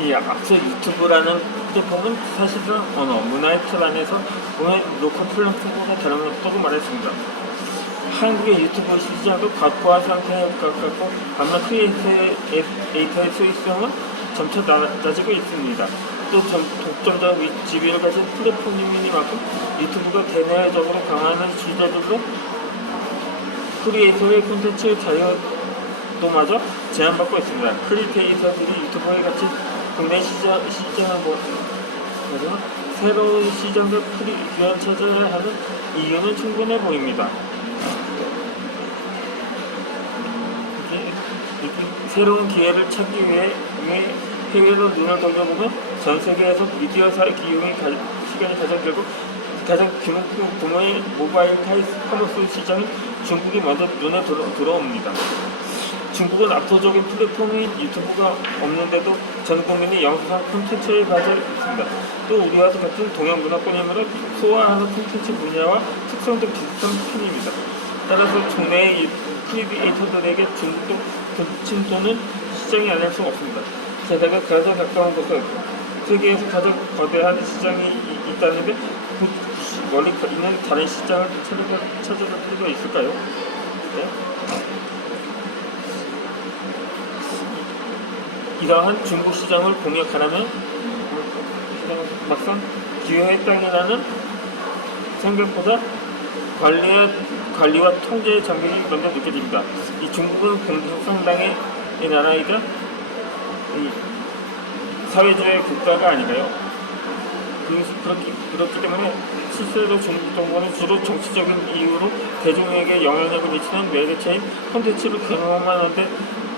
이 앞서 유튜브라는 플랫폼은 사실상 어느 문화의 틀 안에서 오늘 로컬 플랫폼과 다른 것도 말했습니다. 한국의 유튜브 시장도 과거와 상태에 가깝고 반면 크리에이터의 수익성은 점차 낮아지고 있습니다. 또 독점적 지위를 가진 플랫폼이니만큼 유튜브가 대내적으로 강화하는 시대들로 크리에이터의 콘텐츠 자유도마저 제한받고 있습니다. 크리에이터들이 유튜버에 같이 국내 시장을 새로운 시장을 귀환 찾아야 하는 이유는 충분해 보입니다. 새로운 기회를 찾기 위해 해외로 눈을 돌려보면 전 세계에서 미디어사의 기용이 시간이 가장 길고 가장 규모의 모바일 커머스 시장인 중국이 먼저 눈에 들어옵니다. 중국은 압도적인 플랫폼인 유튜브가 없는데도 전 국민이 영상 콘텐츠를 가지고 있습니다. 또 우리와 같은 동양 문화권이므로 소화하는 콘텐츠 분야와 특성도 비슷한 편입니다. 따라서 국내의 크리에이터들에게 중국도 근친도는 시장이 아닐 수 없습니다. 게다가 가장 가까운 곳은 세계에서 가장 거대한 시장이 있다는데 멀리 있는 다른 시장을 찾아볼 필요가 있을까요? 네. 이러한 중국 시장을 공략하려면 막상 기회의 땅이라는 생각보다 관리와 통제의 장벽이 먼저 느껴집니다. 이 중국은 공산당의 나라이자 사회주의 국가가 아닌가요? 그렇기 때문에 실제로 중국 정부는 주로 정치적인 이유로 대중에게 영향력을 미치는 매개체인 콘텐츠를 경험하는데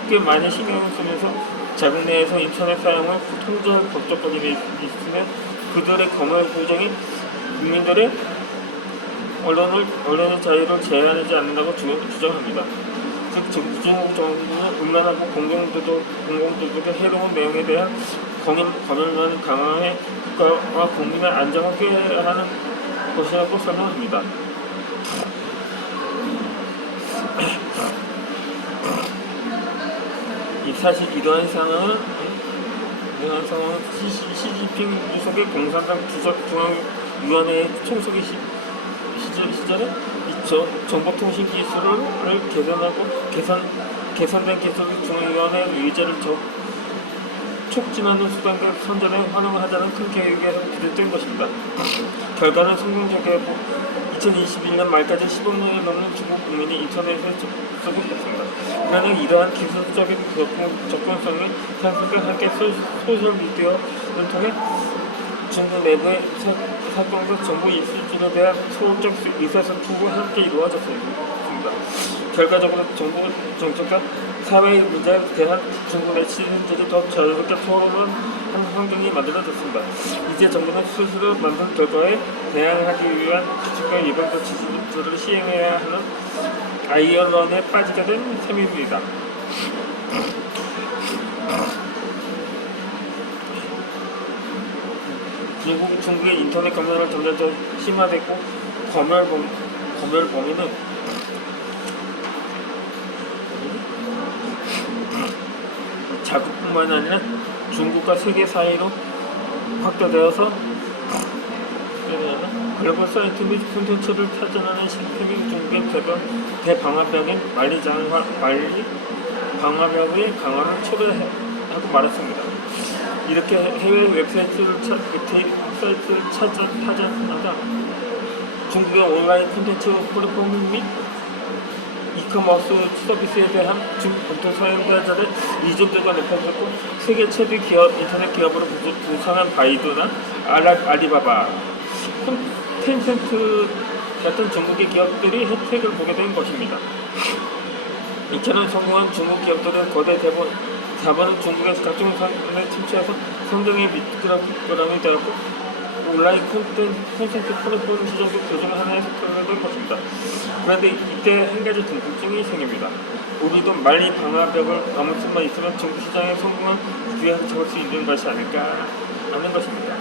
꽤 많이 신경을 쓰면서 자국 내에서 인터넷 사용을 통제할 법적거리가 있으면 그들의 검열 구정이 국민들의 언론의 자유를 제한하지 않는다고 주장합니다. 즉 중국 정부는 음란하고 공공도덕의 해로운 내용에 대한 검열만 강화해 국가와 국민의 안정을 꾀하는 것이라고 설명합니다. 사실 이러한 상황은 시진핑 주석의 공산당 중앙위원회 총수기 시절에 정보통신 기술을 개선된 기술을 중앙위원회 의제를 촉진하는 수단과 선전에 활용을 하자는 큰 계획에서 비롯된 것입니다. 결과는 성공적이었고 2021년 말까지 10억 명이 넘는 중국 국민이 인터넷에 접속을 했습니다. 그러나 이러한 기술적인 접근성이 상승과 함께 소셜미디어를 통해 중국 내부의 사건과 정부 이슈들에 대한 소극적 의사소통과 함께 이루어졌습니다. 결과적으로 정부 정책과 사회의 문제에 대한 중국 내 시민들이 더 자유롭게 토론하는 환경이 만들어졌습니다. 이제 정부는 스스로 만든 결과에 대항하기 위한 규칙과 일반 조치들을 시행해야 하는 아이언런에 빠지게 된 셈입니다. 중국의 인터넷 검열은 점점 더 심화됐고 검열 범위는 자국뿐만 아니라 중국과 세계 사이로 확대되어서 글로벌 사이트 및 콘텐츠를 타전하는 시스템이 중국의 대방화벽인 만리 방화벽의 강화를 초래하고 말았습니다. 이렇게 해외 웹사이트를 타전하다 중국의 온라인 콘텐츠 플랫폼 및 이커머스 서비스에 대한 중국 본토 사용자들의 이중도가 높아졌고 세계 최대 인터넷 기업으로 부상한 바이두나 알리바바, 텐센트 같은 중국의 기업들이 혜택을 보게 된 것입니다. 이처럼 성공한 중국 기업들은 거대 자본은 중국에서 각종 산업에 침투해서 성장의 미끄럼이 되었고 온라인 콘텐츠 플랫폼 시장도 그중 하나의 속도가 될 것입니다. 그런데 이때 한 가지 궁금증이 생깁니다. 우리도 만리 방화벽을 넘을 수만 있으면 중국 시장에 성공한 기회를 잡을 수 있는 것이 아닐까 하는 것입니다.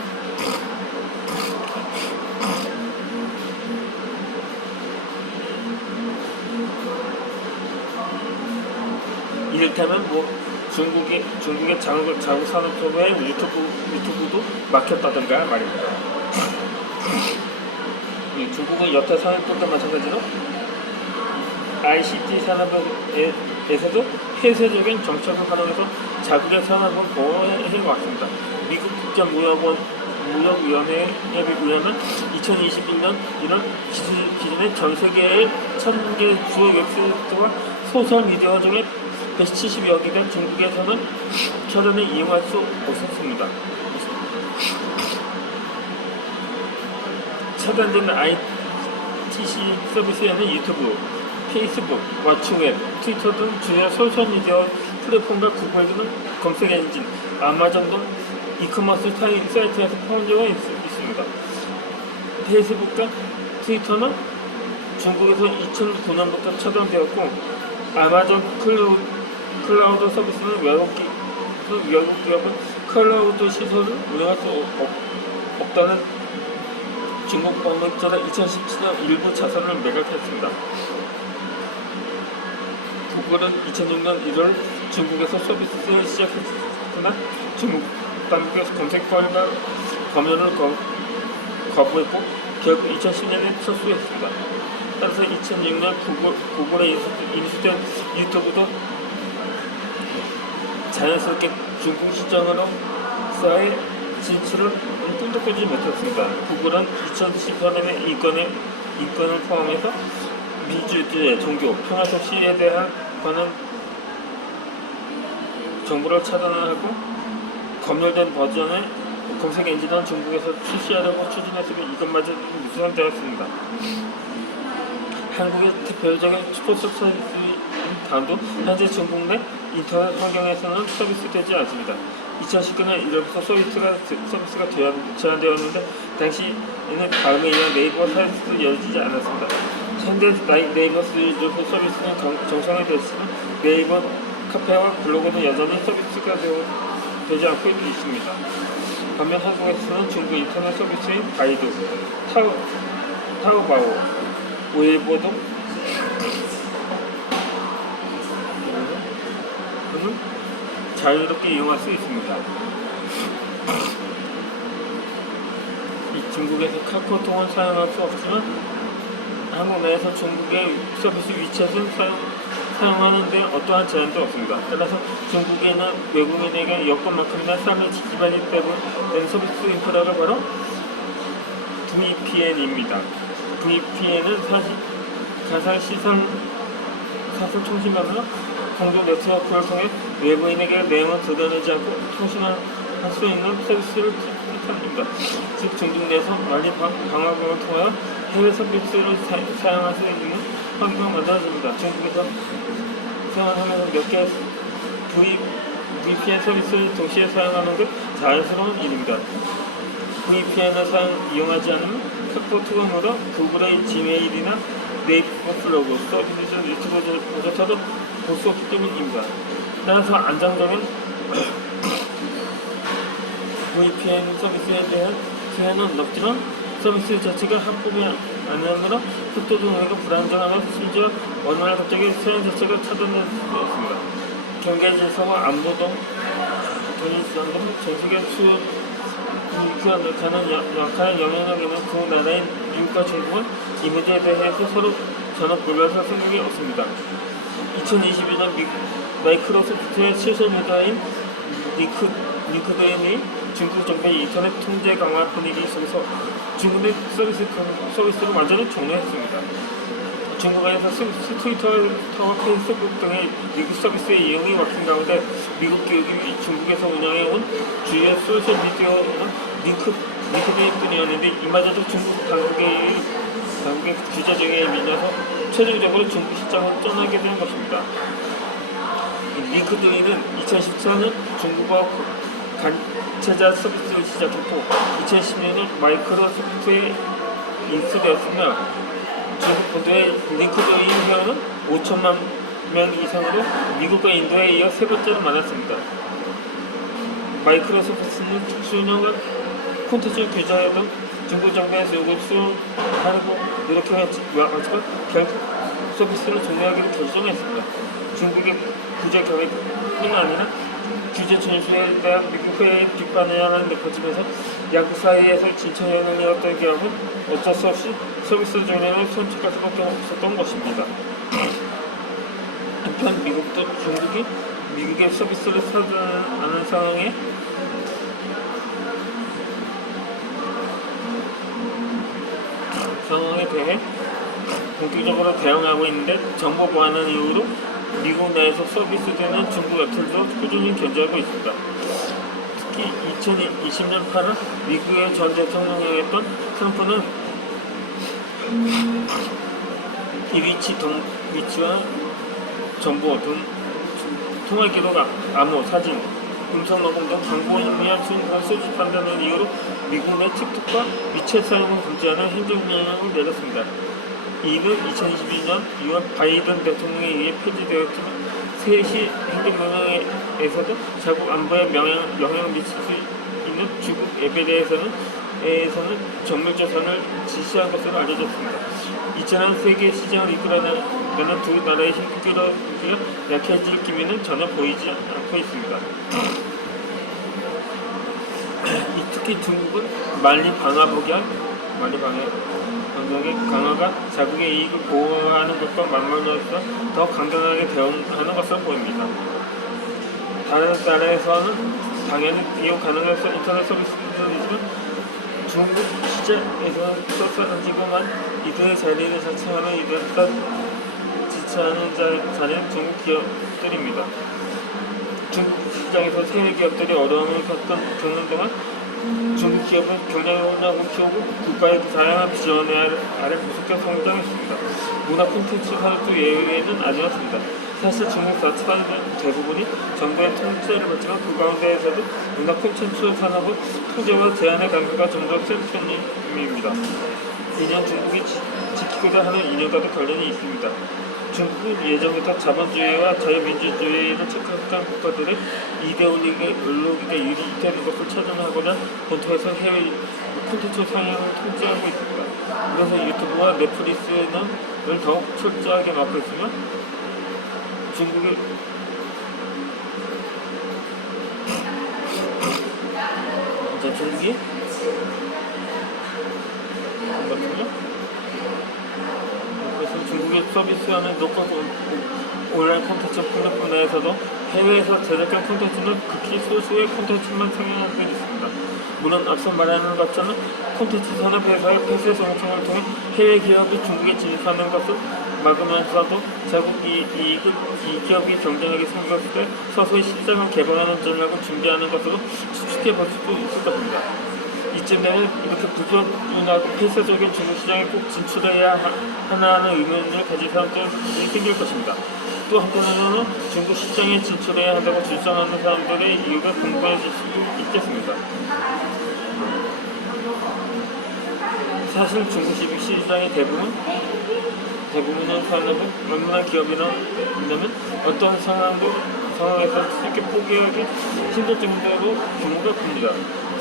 이를테면 중국의 자국 산업부의 유튜브도 막혔다던가 말입니다. 중국은 여타 산업들과 마찬가지로 ICT 산업에서도 폐쇄적인 정책을 활용해서 자국의 산업을 보호해 왔습니다. 미국 국제무역위원회에 의하면 2021년 1월 기준에 전 세계의 1000개 주요 웹사이트와 소셜미디어 중에 170여 개가 중국에서는 처전에 이용할 수 없었습니다. 차단된 ITC 서비스에는 유튜브, 페이스북, 왓츠웹, 트위터 등 주요 소셜미디어 플랫폼과 구글 등 검색 엔진, 아마존 등 이커머스 사이트에서 포함되어 있습니다. 페이스북과 트위터는 중국에서 2009년부터 차단되었고, 아마존 클라우드 서비스는 외국 기업은 클라우드 시설을 운영할 수 없다는 중국 법무처가 2017년 일부 자산을 매각했습니다. 구글은 2006년 1월 중국에서 서비스를 시작했으나 중국 당국에서 검색 검열을 거부했고 결국 2010년에 철수했습니다. 따라서 2006년 구글에 인수된 유튜브도 자연스럽게 중국 시장으로서의 진출을 꿈도 꾸지 못했습니다. 구글은 2014년에 인권을 포함해서 민주주의, 종교, 평화 섭씨에 대한 정보를 차단하고 검열된 버전의 검색 엔진은 중국에서 출시하려고 추진했으며 이것마저 무산되었습니다. 한국의 대표적인 스포츠 서비스인 단도 현재 중국 내 인터넷 환경에서는 서비스되지 않습니다. 2019년 1월부터 서비스가 제한되었는데 당시에는 다음에 이어 네이버 사이트도 열리지 않았습니다. 현재 네이버 서비스는 정상화되었으나 네이버 카페와 블로그는 여전히 서비스가 되지 않고 있습니다. 반면 한국에서는 중국 인터넷 서비스인 바이두, 타오바오, 웨이보 등 자유롭게 이용할 수 있습니다. 중국에서 카카오톡은 사용할 수 없지만 한국 내에서 중국의 서비스 위챗은 사용하는 데 어떠한 제한도 없습니다. 따라서 중국에 있는 외국인에게 여권만큼이나 삶의 기반이 되는 서비스 인프라가 바로 VPN입니다. VPN은 가상시설 통신망으로 공동 네트워크를 통해 외부인에게 내용을 드러내지 않고 통신을 할 수 있는 서비스를 뜻합니다. 즉 중국 내에서 만리 방화공을 통하여 해외 서비스를 사용할 수 있는 환경을 만들어줍니다. 중국에서 생활하면서 몇 개의 VPN 서비스를 동시에 사용하는 것 자연스러운 일입니다. VPN을 이용하지 않으면 카카오톡으로 구글의 지메일이나 네이버 블로그, 서비스, 유튜브조차도 볼 수 없기 때문입니다. 따라서 안정적인 VPN 서비스에 대한 제한은 없지만 서비스 자체가 합법이 아니므로 속도 동의가 불안정하며 심지어 어느 날 갑자기 사용 자체가 차단되었습니다. 경제 질서와 안보 등 돈이지만 전 세계 가는 약한 영향력을 있는 두 나라인 미국과 중국은 이 문제에 대해서 서로 전혀 불변할 생각이 없습니다. 2021년 마이크로소프트의 소셜미디어인 링크드인이 중국 정부의 인터넷 통제 강화 분위기 속에서 중국의 서비스를 완전히 종료했습니다. 중국에서 트위터와 페이스북 등의 미국 서비스의 이용이 막힌 가운데 미국 기업이 중국에서 운영해온 주요 소셜미디어는 링크드인뿐이었는데 이마저도 중국 당국의 규제 등에 밀려서 최종적으로 중국 시장을 떠나게 된 것입니다. 링크드인은 2014년 중국어 간체자 서비스를 시작했고 2016년 마이크로소프트에 인수되었으며 중국 본토의 링크드인 회원은 5천만 명 이상으로 미국과 인도에 이어 세 번째로 많았습니다. 마이크로소프트는 특수운영과 콘텐츠 규제 등 중국 정부에서 요구를 수용하려고 노력해왔지만 결국 서비스를 종료하기로 결정했습니다. 중국의 규제 계획뿐 아니라 규제 준수에 대한 미국 회의 비판이라는 퍼지면서 양국 사이에서 진척연행이었던 기업은 어쩔 수 없이 서비스 종료를 선택할 수밖에 없었던 것입니다. 한편 미국도 중국이 미국의 서비스를 사주는 상황에 대해 본격적으로 대응하고 있는데 정보 보안을 이유로 미국 내에서 서비스되는 중국 업체들도 꾸준히 견제하고 있습니다. 특히 2020년 8월 미국의 전 대통령이었던 트럼프는 위치와 정보 등 통화 기록, 암호, 사진, 음성 녹음 등 광고위한 수익을 수집한다는 이유로 미국 내 틱톡과 위챗 사용을 금지하는 행정명령을 내렸습니다. 이는 2022년 6월 바이든 대통령에 의해 폐지되었지만 3시 행정명령에서도 자국 안보에 영향을 미칠 수 있는 중국 앱에 대해서는 정밀조사를 지시한 것으로 알려졌습니다. 이처럼 세계 시장을 이끌어내는 두 나라의 힘기가 약해질 기미는 전혀 보이지 않고 있습니다. 특히 중국은 만리 방어의 강화가 자국의 이익을 보호하는 것과 맞물려서 더 강경하게 대응하는 것으로 보입니다. 다른 나라에서는 당연히 이용 가능한 인터넷 서비스들이지만 중국 시장에서 쏟아지고만 이들의 자리를 자청하는 이들을 지체하는 자리는 중국 기업들입니다. 중국 시장에서 해외 기업들이 어려움을 겪는 동안 중국 기업은 경쟁력을 키우고 국가의 다양한 지원 아래 무섭게 성장했습니다. 문화 콘텐츠 산업도 예외는 아니었습니다. 사실 중국 자체의 대부분이 정부의 통제를 받지만 그 가운데에서도 문화 콘텐츠 산업은 통제와 제한의 강도가 좀 더 센 편입니다. 이는 중국이 지키고자 하는 이념과도 관련이 있습니다. 중국은 예전부터 자본주의와 자유민주주의를 책임한 국가들의 이데올로기가 유리되는 것을 차단하고자 본토에서 해외 콘텐츠 상향을 통제하고 있습니다. 그래서 유튜브와 넷플릭스는 더욱 철저하게 막고 있으며 중국이 그래서 중국이 서비스하는 노컷 온라인 콘텐츠 플랫폼 내에서도 해외에서 제작한 콘텐츠는 극히 소수의 콘텐츠만 상영하고 있습니다. 물론 앞서 말하는 것처럼 콘텐츠 산업 회사의 폐쇄 정책을 통해 해외 기업이 중국에 진입하는 것을 막으면서도 자국 이 기업이 경쟁력이 생겼을 때 서서히 시장을 개발하는 전략을 준비하는 것으로 추측해 볼 수도 있을 것입니다. 이쯤 되면 이렇게 부조리하고 폐쇄적인 중국 시장에 꼭 진출해야 하는 의문을 가질 사람들이 생길 것입니다. 또 한편으로는 중국 시장에 진출해야 한다고 주장하는 사람들의 이유가 궁금해질 수도 있겠습니다. 사실 중국 시장의 대부분의 산업은 웬만한 기업이라면 어떤 상황에서 쉽게 포기하기 힘들 정도로 규모가 큽니다.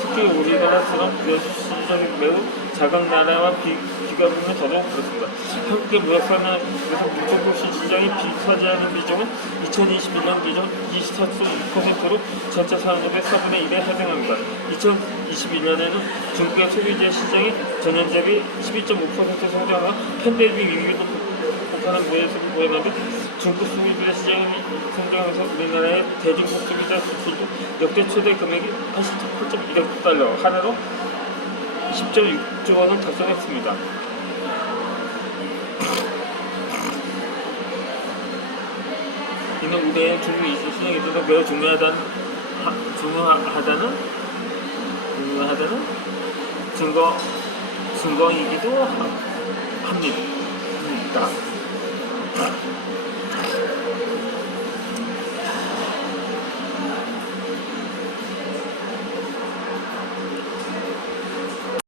특히 우리나라처럼 내수시장이 매우 작은 나라와 비교하면 더더욱 그렇습니다. 한국의 무역산업에서 무역부시 시장이 차지하는 비중은 2021년 기준 24.6%로 전체 산업의 4분의 1에 해당합니다. 2021년에는 중국의 소비재 시장이 전년 대비 12.5% 성장하며 팬데믹 위기도 극복하는 모습을 보였는데 중국 소비재 시장이 성장해서 우리나라의 대중국 소비자 수출도 역대 최대 금액이 88.1억 달러, 하나로 10.6조 원을 달성했습니다. 이는 우리의 중국 시장에 있어서 매우 중요하다는 증거이기도 합니다.